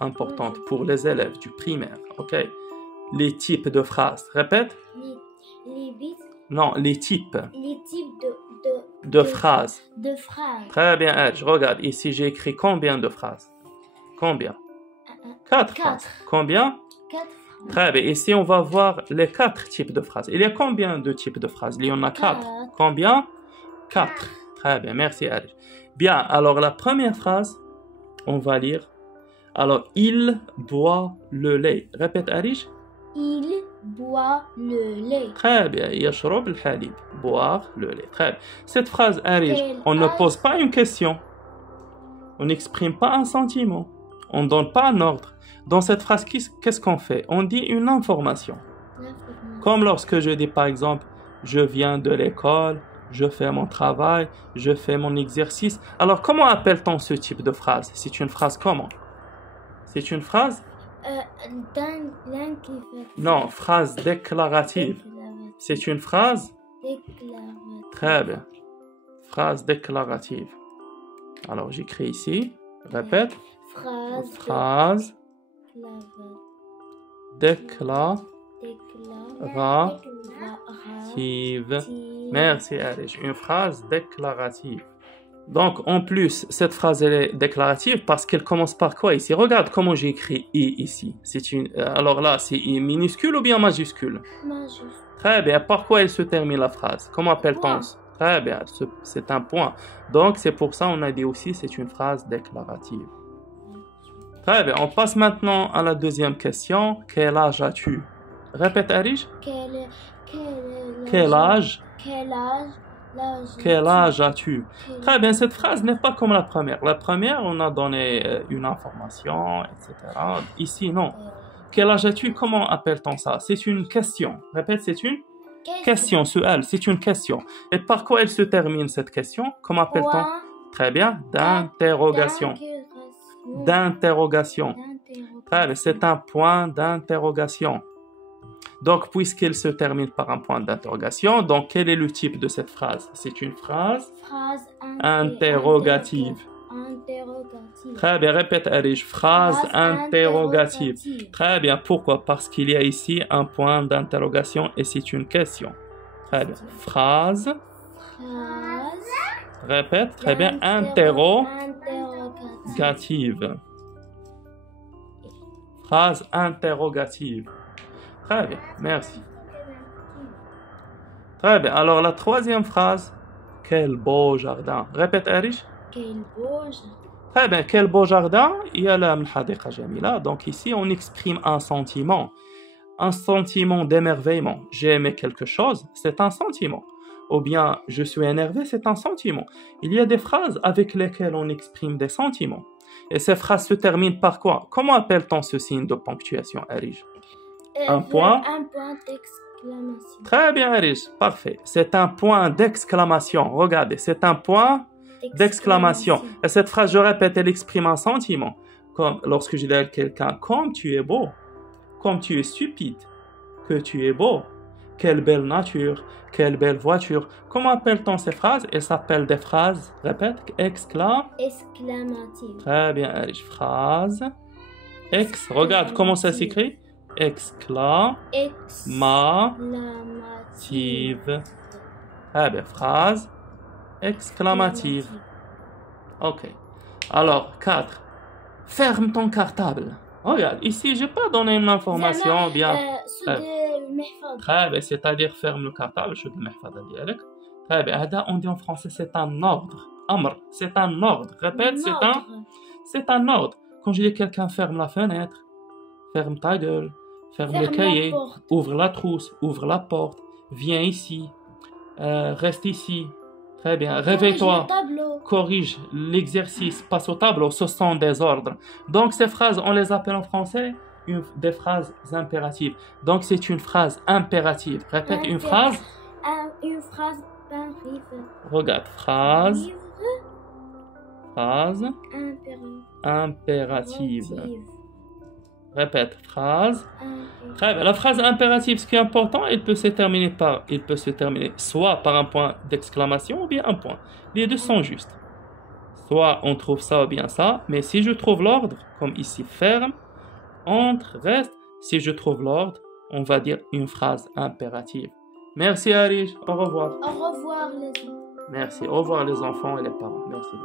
importante pour les élèves du primaire. Ok? Les types de phrases. Répète. Les bits. Non, les types. Les types de phrases. De phrases. Très bien, Edge. Regarde, ici j'ai écrit combien de phrases? Combien? 4 phrases. Combien? 4 phrases. Très bien. Ici, on va voir les 4 types de phrases. Il y a combien de types de phrases? Il y en a 4. Combien? 4. Très bien, merci, Edge. Bien, alors la première phrase, on va lire. Alors, il boit le lait. Répète, Arish. Il boit le lait. Très bien. يشرب الحليب. Boire le lait. Très bien. Cette phrase, Arish, on ne pose pas une question. On n'exprime pas un sentiment. On ne donne pas un ordre. Dans cette phrase, qu'est-ce qu'on fait? On dit une information. Comme lorsque je dis, par exemple, je viens de l'école, je fais mon travail, je fais mon exercice. Alors, comment appelle-t-on ce type de phrase? C'est une phrase comment? C'est une phrase? Non, phrase déclarative. C'est une phrase? Très bien. Phrase déclarative. Alors, j'écris ici. Répète. Phrase déclarative. Merci, Arish. Une phrase déclarative. Donc, en plus, cette phrase elle est déclarative parce qu'elle commence par quoi ici? Regarde comment j'ai écrit I ici. Alors là, c'est I minuscule ou bien majuscule? Majuscule. Très bien. Par quoi elle se termine la phrase? Comment appelle-t-on? Très bien. C'est un point. Donc, c'est pour ça qu'on a dit aussi c'est une phrase déclarative. Très bien. On passe maintenant à la deuxième question. Quel âge as-tu? Répète, Arish. Quel âge? Quel âge as-tu? Très bien, cette phrase n'est pas comme la première. La première, on a donné une information, etc. Ici, non. Quel âge as-tu? Comment appelle-t-on ça? C'est une question. Répète, c'est une question. C'est une question. Et par quoi elle se termine, cette question? Comment appelle-t-on? Très bien, d'interrogation. D'interrogation. Très bien, c'est un point d'interrogation. Donc, puisqu'elle se termine par un point d'interrogation, donc quel est le type de cette phrase? C'est une phrase interrogative. Très bien, répète, Arish. Phrase interrogative. Très bien, pourquoi? Parce qu'il y a ici un point d'interrogation et c'est une question. Très bien. Phrase. Répète, très bien. Interrogative. Phrase interrogative. Très bien, merci. Très bien, alors la troisième phrase. Quel beau jardin. Répète, Arish. Quel beau jardin. Très bien, quel beau jardin. Il y a la mhadiqa jamila. Donc ici, on exprime un sentiment. Un sentiment d'émerveillement. J'ai aimé quelque chose, c'est un sentiment. Ou bien, je suis énervé, c'est un sentiment. Il y a des phrases avec lesquelles on exprime des sentiments. Et ces phrases se terminent par quoi? Comment appelle-t-on ce signe de ponctuation, Arish? Un point d'exclamation. Très bien, Arish. Parfait. C'est un point d'exclamation. Regardez, c'est un point d'exclamation. Et cette phrase, je répète, elle exprime un sentiment. Comme lorsque je dis à quelqu'un, comme tu es beau, comme tu es stupide, que tu es beau, quelle belle nature, quelle belle voiture. Comment appelle-t-on ces phrases? Elles s'appellent des phrases, répète, exclamatives. Très bien, Arish. Phrase, regarde comment ça s'écrit? Exclamative. Très bien, phrase exclamative. Ok. Alors, 4. Ferme ton cartable. Regarde, ici, je n'ai pas donné une information bien. Très bien, c'est-à-dire ferme le cartable. Très bien, on dit en français, c'est un ordre. Amr, c'est un ordre. Répète, c'est un ordre. Quand je dis quelqu'un ferme la fenêtre, ferme ta gueule. Ferme le cahier, ouvre la trousse, ouvre la porte, viens ici, reste ici. Très bien, réveille-toi, corrige l'exercice, passe au tableau, ce sont des ordres. Donc ces phrases, on les appelle en français des phrases impératives. Donc c'est une phrase impérative. Répète une phrase. Une phrase impérative. Regarde, phrase impérative. Répète, phrase. Très bien. La phrase impérative, ce qui est important, il peut se terminer soit par un point d'exclamation ou bien un point. Les deux sont justes. Soit on trouve ça ou bien ça, mais si je trouve l'ordre, comme ici ferme, entre, reste, si je trouve l'ordre, on va dire une phrase impérative. Merci Arish, au revoir. Au revoir les enfants. Merci, au revoir les enfants et les parents. Merci.